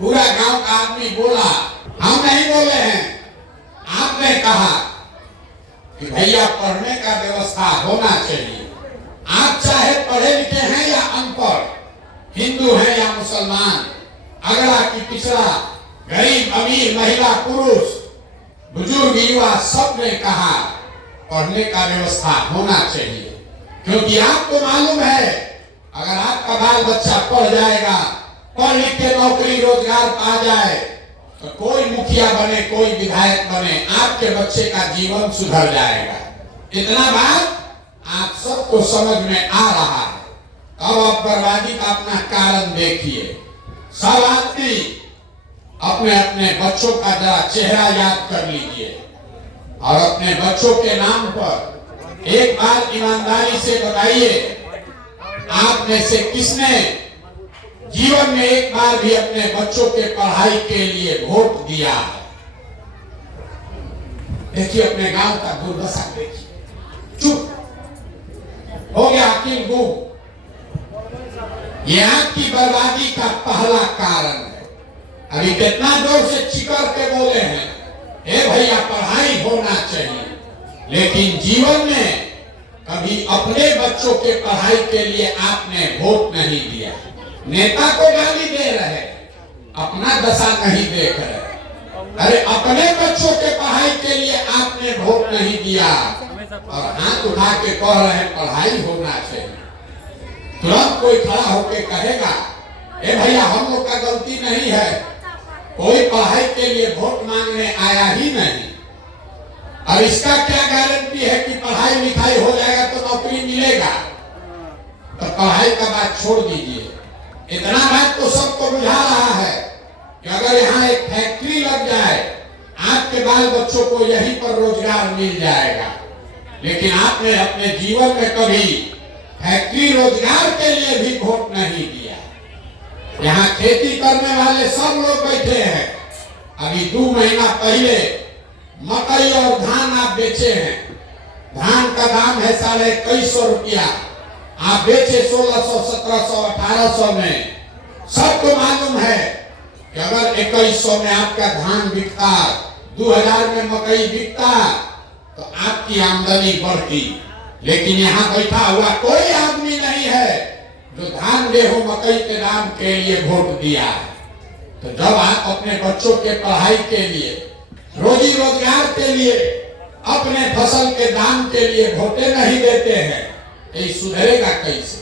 पूरा गांव का आदमी बोला, हम नहीं बोले हैं, आपने कहा कि भैया पढ़ने का व्यवस्था होना चाहिए। आप चाहे पढ़े लिखे हैं या अनपढ़, हिंदू हैं या मुसलमान, अगला की पिछड़ा, गरीब अमीर, महिला पुरुष, बुजुर्ग युवा, सब ने कहा पढ़ने का व्यवस्था होना चाहिए। क्योंकि आपको मालूम है अगर आपका बाल बच्चा पढ़ जाएगा, पढ़ लिख के नौकरी रोजगार पा जाए तो कोई मुखिया बने, कोई विधायक बने, आपके बच्चे का जीवन सुधर जाएगा। इतना बात आप सबको समझ में आ रहा है। अब आप बर्बादी का अपना कारण देखिए। सब आदमी अपने अपने बच्चों का जरा चेहरा याद कर लीजिए और अपने बच्चों के नाम पर एक बार ईमानदारी से बताइए, आप में से किसने जीवन में एक बार भी अपने बच्चों के पढ़ाई के लिए वोट दिया है? देखिए अपने गांव का दुर्दशा देखिए, चुप हो गया अकील गुम। ये आपकी बर्बादी का पहला कारण है। अभी कितना जोर से चिकर के बोले हैं, ए भैया पढ़ाई होना चाहिए, लेकिन जीवन में कभी अपने बच्चों के पढ़ाई के लिए आपने वोट नहीं दिया। नेता को गाली दे रहे, अपना दशा नहीं देख रहे। अरे अपने बच्चों के पढ़ाई के लिए आपने वोट नहीं दिया और हाथ उठा के कह रहे हैं पढ़ाई होना चाहिए। तुरंत कोई खड़ा होके कहेगा, ए भैया हम लोग का गलती नहीं है, कोई पढ़ाई के लिए वोट मांगने आया ही नहीं। और इसका क्या गारंटी है कि पढ़ाई लिखाई हो जाएगा तो नौकरी मिलेगा? तो पढ़ाई का बात छोड़ दीजिए। इतना बात तो सबको बुझा रहा है कि अगर यहाँ एक फैक्ट्री लग जाए, आपके बाल बच्चों को यहीं पर रोजगार मिल जाएगा। लेकिन आपने अपने जीवन में कभी फैक्ट्री रोजगार के लिए भी वोट नहीं दिया। यहाँ खेती करने वाले सब लोग बैठे हैं। अभी 2 महीना पहले मकई और धान आप बेचे हैं। धान का दाम है 2150 रुपया, आप बेचे 1600, 1700, 1800 में। सबको मालूम है कि अगर 2100 में आपका धान बिकता, 2000 में मकई बिकता तो आपकी आमदनी बढ़ती। लेकिन यहाँ बैठा हुआ कोई आदमी नहीं है जो धान गेहूं मकई के दाम के लिए वोट दिया है। तो जब आप अपने बच्चों के पढ़ाई के लिए, रोजी रोजगार के लिए, अपने फसल के दाम के लिए वोटे नहीं देते हैं, ये सुधरेगा कैसे?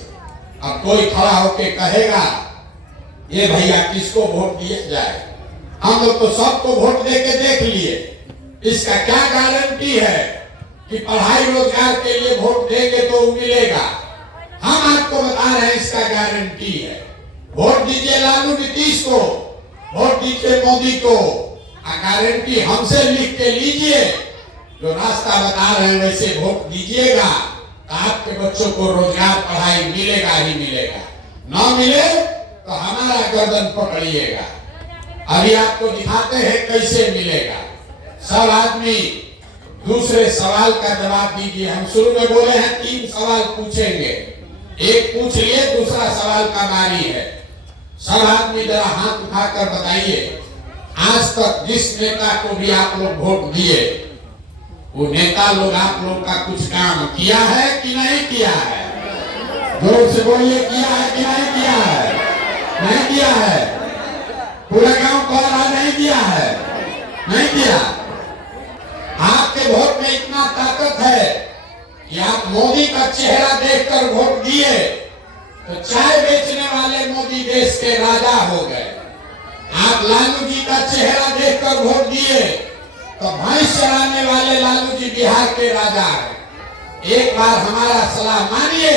अब कोई खड़ा होके कहेगा, ये भैया किसको वोट दिया जाए? हम लोग तो सबको वोट दे के देख लिए, इसका क्या गारंटी है कि पढ़ाई रोजगार के लिए वोट देंगे तो मिलेगा? हम आपको बता रहे हैं इसका गारंटी है। वोट दीजिए लालू नीतीश को, वोट दीजिए मोदी को, गारंटी हमसे लिख के लीजिए। जो रास्ता बता रहे हैं वैसे वोट दीजिएगा तो आपके बच्चों को रोजगार पढ़ाई मिलेगा ही मिलेगा। ना मिले तो हमारा गर्दन पकड़िएगा। अभी आपको दिखाते हैं कैसे मिलेगा। सब आदमी दूसरे सवाल का जवाब दीजिए। हम शुरू में बोले हैं 3 सवाल पूछेंगे, एक पूछ लिए, दूसरा सवाल का बारी है। सब आदमी जरा हाथ उठाकर बताइए, आज तक जिस नेता को भी आप लोग वोट दिए, वो नेता लोग आप लोग का कुछ काम किया है कि नहीं किया है? जोर से बोलिए, किया है कि नहीं किया है? नहीं किया है। पूरा गांव कह रहा नहीं किया है, नहीं किया। आपके वोट में इतना ताकत है कि आप मोदी का चेहरा देखकर वोट दिए तो चाय बेचने वाले मोदी देश के राजा हो गए। आप लालू जी का चेहरा देखकर वोट दिए तो भैंस चराने वाले लालू जी बिहार के राजा हैं। एक बार हमारा सलाह मानिए,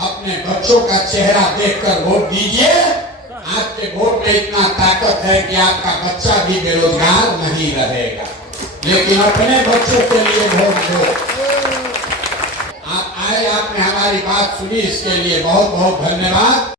अपने बच्चों का चेहरा देखकर वोट दीजिए। आपके वोट में इतना ताकत है कि आपका बच्चा भी बेरोजगार नहीं रहेगा। लेकिन अपने बच्चों के लिए वोट दो। आप आए, आपने हमारी बात सुनी, इसके लिए बहुत बहुत धन्यवाद।